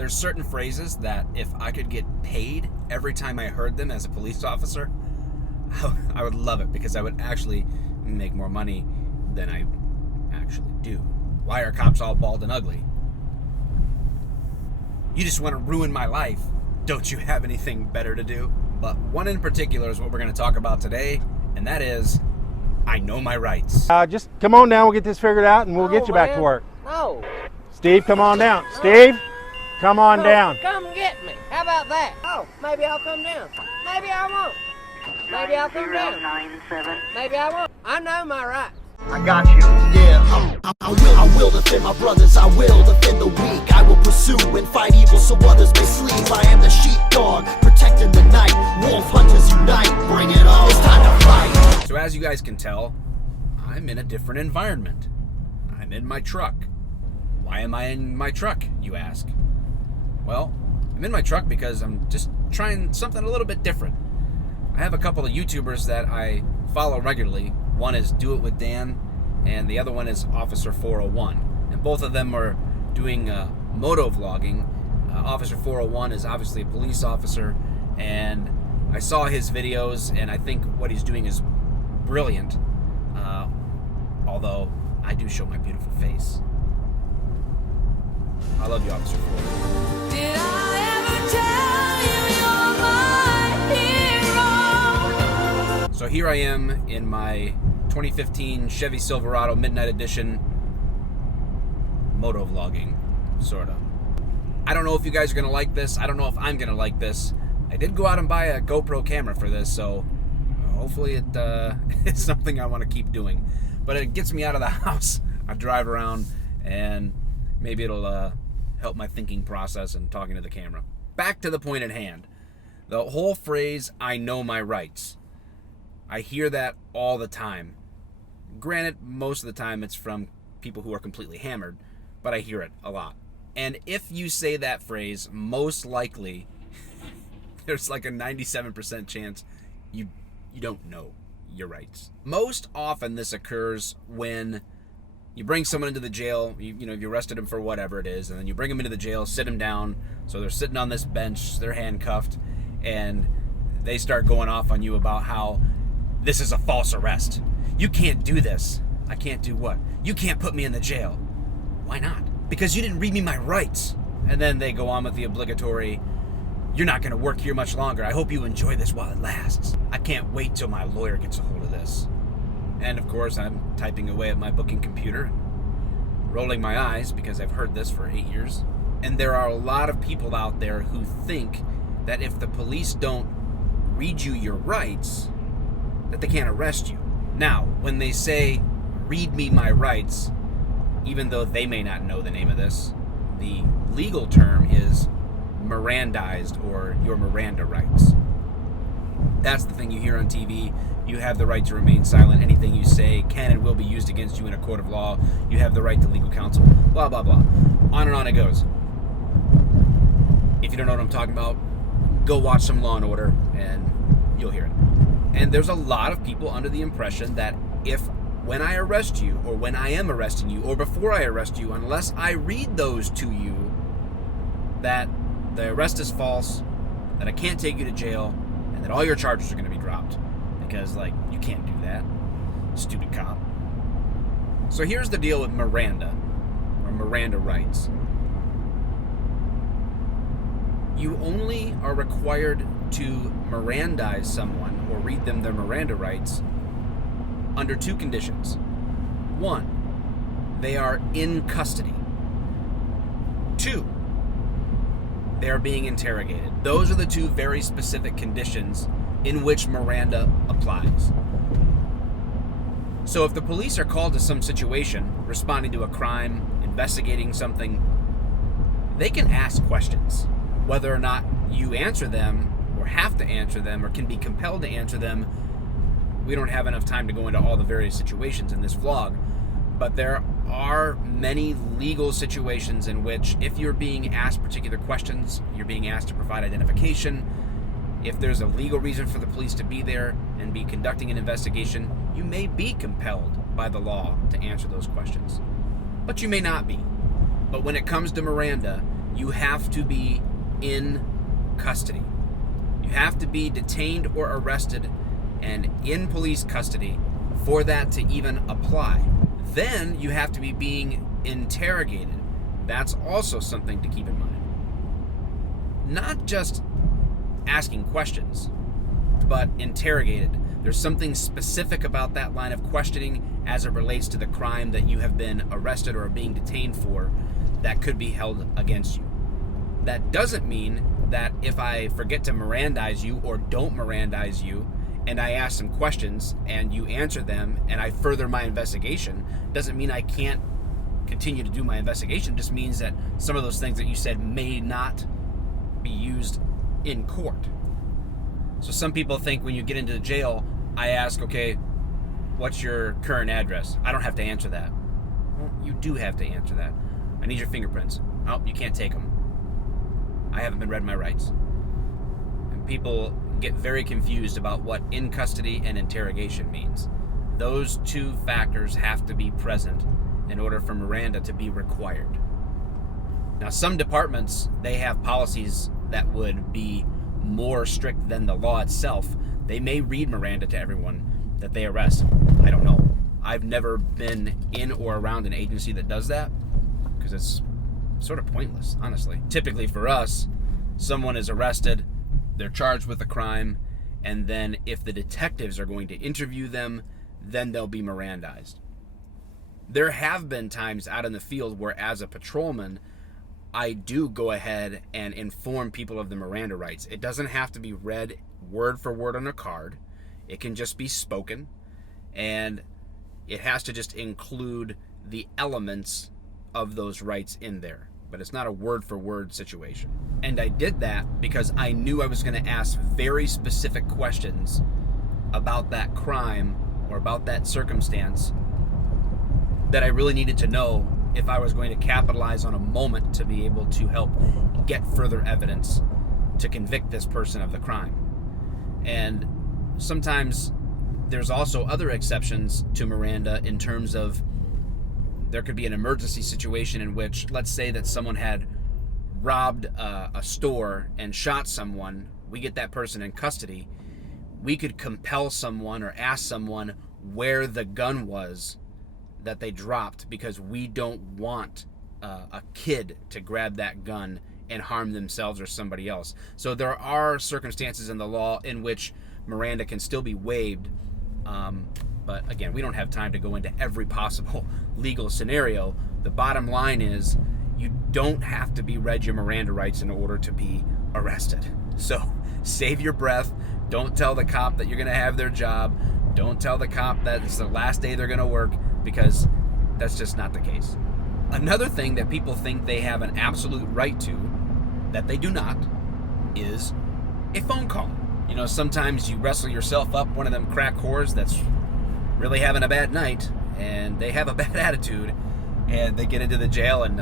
There's certain phrases that if I could get paid every time I heard them as a police officer, I would love it, because I would actually make more money than I actually do. Why are cops all bald and ugly? You just want to ruin my life. Don't you have anything better to do? But one in particular is what we're going to talk about today, and that is, I know my rights. Just come on down, we'll get this figured out, and we'll get you back to work. No. Steve, come on down. Steve, come on down. Come get me. How about that? Oh, maybe I'll come down. Maybe I won't. Maybe I'll come down. 9097. Maybe I won't. I know my rights. I got you. Yeah, I will defend my brothers, I will defend the weak. I will pursue and fight evil so others may sleep. I am the sheepdog, protecting the night. Wolf hunters unite, bring it on. It's time to fight. So as you guys can tell, I'm in a different environment. I'm in my truck. Why am I in my truck, you ask? Well, I'm in my truck because I'm just trying something a little bit different. I have a couple of YouTubers that I follow regularly. One is Do It With Dan, and the other one is Officer 401. And both of them are doing moto vlogging. Officer 401 is obviously a police officer, and I saw his videos, and I think what he's doing is brilliant. Although I do show my beautiful face. I love you, Officer 401. Did I ever tell you you're my hero? So here I am in my 2015 Chevy Silverado Midnight Edition, moto vlogging, sort of. I don't know if you guys are going to like this. I don't know if I'm going to like this. I did go out and buy a GoPro camera for this, so hopefully it's something I want to keep doing. But it gets me out of the house. I drive around, and maybe it'll help my thinking process and talking to the camera. Back to the point at hand. The whole phrase, I know my rights. I hear that all the time. Granted, most of the time it's from people who are completely hammered, but I hear it a lot. And if you say that phrase, most likely there's like a 97% chance you don't know your rights. Most often this occurs when you bring someone into the jail, you arrested them for whatever it is, and then you bring them into the jail, sit them down, so they're sitting on this bench, they're handcuffed, and they start going off on you about how this is a false arrest. You can't do this. I can't do what? You can't put me in the jail. Why not? Because you didn't read me my rights. And then they go on with the obligatory, you're not going to work here much longer. I hope you enjoy this while it lasts. I can't wait till my lawyer gets a hold of this. And of course, I'm typing away at my booking computer and rolling my eyes because I've heard this for 8 years. And there are a lot of people out there who think that if the police don't read you your rights, that they can't arrest you. Now, when they say, read me my rights, even though they may not know the name of this, the legal term is Mirandized, or your Miranda rights. That's the thing you hear on TV. You have the right to remain silent. Anything you say can and will be used against you in a court of law. You have the right to legal counsel. Blah, blah, blah. On and on it goes. If you don't know what I'm talking about, go watch some Law & Order and you'll hear it. And there's a lot of people under the impression that if when I arrest you, or when I am arresting you, or before I arrest you, unless I read those to you, that the arrest is false, that I can't take you to jail, and that all your charges are going to be dropped. Because, you can't do that. Stupid cop. So here's the deal with Miranda, or Miranda rights. You only are required to Mirandize someone, or read them their Miranda rights, under two conditions. One, they are in custody. Two, they are being interrogated. Those are the two very specific conditions in which Miranda applies. So if the police are called to some situation, responding to a crime, investigating something, they can ask questions. Whether or not you answer them, or have to answer them, or can be compelled to answer them, we don't have enough time to go into all the various situations in this vlog. But there are many legal situations in which, if you're being asked particular questions, you're being asked to provide identification, if there's a legal reason for the police to be there and be conducting an investigation, you may be compelled by the law to answer those questions. But you may not be. But when it comes to Miranda, you have to be in custody. You have to be detained or arrested and in police custody for that to even apply. Then you have to be being interrogated. That's also something to keep in mind. Not just asking questions, but interrogated. There's something specific about that line of questioning as it relates to the crime that you have been arrested or are being detained for that could be held against you. That doesn't mean that if I forget to Mirandize you or don't Mirandize you and I ask some questions and you answer them and I further my investigation, doesn't mean I can't continue to do my investigation. It just means that some of those things that you said may not be used in court. So some people think when you get into the jail, I ask, okay, what's your current address? I don't have to answer that. Well, you do have to answer that. I need your fingerprints. Oh, you can't take them. I haven't been read my rights. And people get very confused about what in custody and interrogation means. Those two factors have to be present in order for Miranda to be required. Now, some departments, they have policies that would be more strict than the law itself. They may read Miranda to everyone that they arrest. I don't know. I've never been in or around an agency that does that because it's sort of pointless, honestly. Typically for us, someone is arrested, they're charged with a crime, and then if the detectives are going to interview them, then they'll be Mirandized. There have been times out in the field where, as a patrolman, I do go ahead and inform people of the Miranda rights. It doesn't have to be read word for word on a card. It can just be spoken, and it has to just include the elements of those rights in there. But it's not a word for word situation. And I did that because I knew I was going to ask very specific questions about that crime or about that circumstance that I really needed to know if I was going to capitalize on a moment to be able to help get further evidence to convict this person of the crime. And sometimes there's also other exceptions to Miranda in terms of there could be an emergency situation in which, let's say that someone had robbed a store and shot someone. We get that person in custody. We could compel someone or ask someone where the gun was that they dropped because we don't want a kid to grab that gun and harm themselves or somebody else. So there are circumstances in the law in which Miranda can still be waived. But again, we don't have time to go into every possible legal scenario. The bottom line is you don't have to be read your Miranda rights in order to be arrested. So save your breath. Don't tell the cop that you're going to have their job. Don't tell the cop that it's the last day they're going to work, because that's just not the case. Another thing that people think they have an absolute right to, that they do not, is a phone call. You know, sometimes you wrestle yourself up one of them crack whores that's really having a bad night, and they have a bad attitude, and they get into the jail and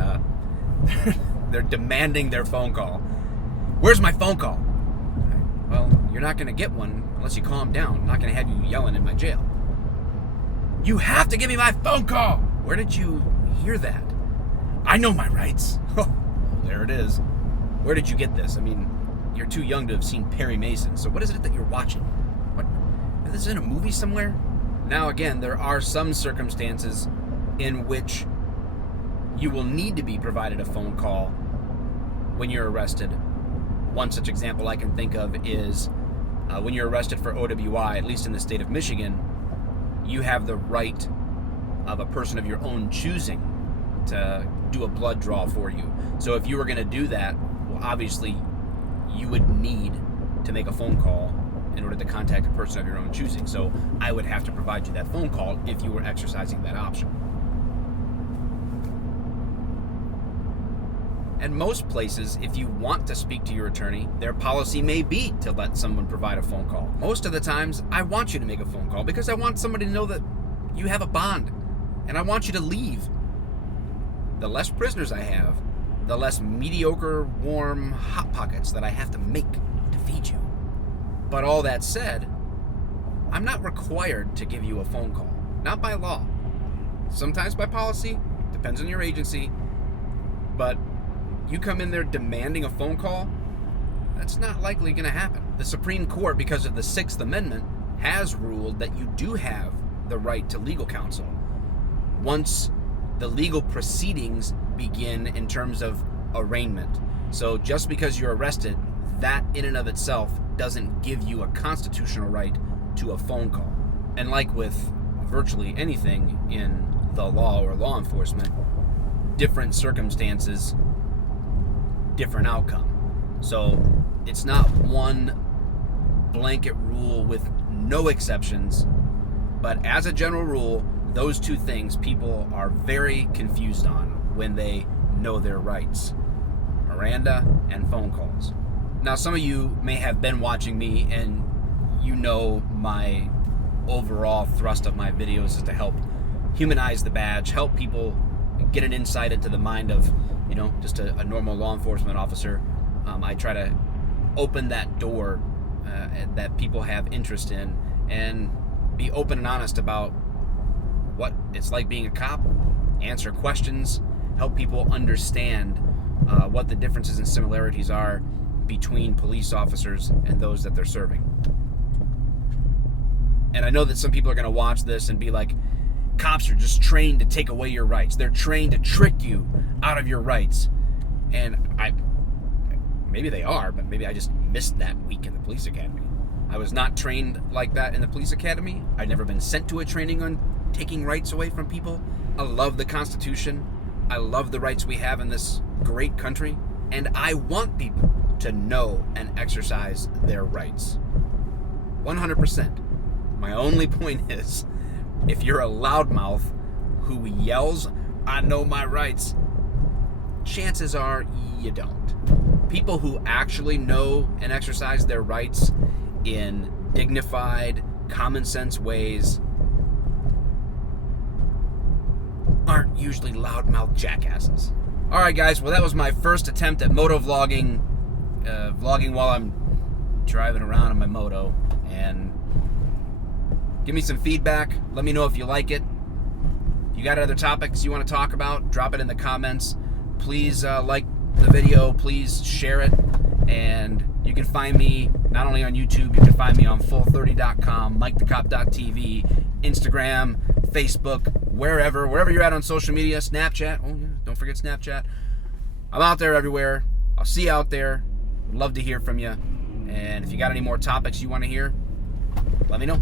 they're demanding their phone call. Where's my phone call? Well, you're not going to get one unless you calm down. I'm not going to have you yelling in my jail. You have to give me my phone call. Where did you hear that? I know my rights. Oh, there it is. Where did you get this? I mean, you're too young to have seen Perry Mason, so what is it that you're watching? What? Is this in a movie somewhere? Now, again, there are some circumstances in which you will need to be provided a phone call when you're arrested. One such example I can think of is when you're arrested for OWI, at least in the state of Michigan, you have the right of a person of your own choosing to do a blood draw for you. So if you were going to do that, well, obviously you would need to make a phone call in order to contact a person of your own choosing. So I would have to provide you that phone call if you were exercising that option. And most places, if you want to speak to your attorney, their policy may be to let someone provide a phone call. Most of the times, I want you to make a phone call because I want somebody to know that you have a bond, and I want you to leave. The less prisoners I have, the less mediocre, warm Hot Pockets that I have to make to feed you. But all that said, I'm not required to give you a phone call. Not by law. Sometimes by policy, depends on your agency, but You come in there demanding a phone call, that's not likely going to happen. The Supreme Court, because of the Sixth Amendment, has ruled that you do have the right to legal counsel once the legal proceedings begin in terms of arraignment. So just because you're arrested, that in and of itself doesn't give you a constitutional right to a phone call. And like with virtually anything in the law or law enforcement, different circumstances, different outcome. So it's not one blanket rule with no exceptions, but as a general rule, those two things people are very confused on when they know their rights: Miranda and phone calls. Now, some of you may have been watching me and you know my overall thrust of my videos is to help humanize the badge, help people get an insight into the mind of, just a normal law enforcement officer. I try to open that door that people have interest in and be open and honest about what it's like being a cop, answer questions, help people understand what the differences and similarities are between police officers and those that they're serving. And I know that some people are going to watch this and be like, cops are just trained to take away your rights. They're trained to trick you out of your rights. And maybe they are, but maybe I just missed that week in the police academy. I was not trained like that in the police academy. I'd never been sent to a training on taking rights away from people. I love the Constitution. I love the rights we have in this great country. And I want people to know and exercise their rights. 100%. My only point is, if you're a loudmouth who yells, "I know my rights," chances are you don't. People who actually know and exercise their rights in dignified, common sense ways aren't usually loudmouth jackasses. All right, guys. Well, that was my first attempt at moto vlogging, vlogging while I'm driving around on my moto. And give me some feedback. Let me know if you like it. If you got other topics you want to talk about, drop it in the comments. Please like the video. Please share it. And you can find me not only on YouTube, you can find me on full30.com, MikeTheCop.tv, Instagram, Facebook, wherever you're at on social media, Snapchat. Oh, yeah, don't forget Snapchat. I'm out there everywhere. I'll see you out there. Would love to hear from you. And if you got any more topics you want to hear, let me know.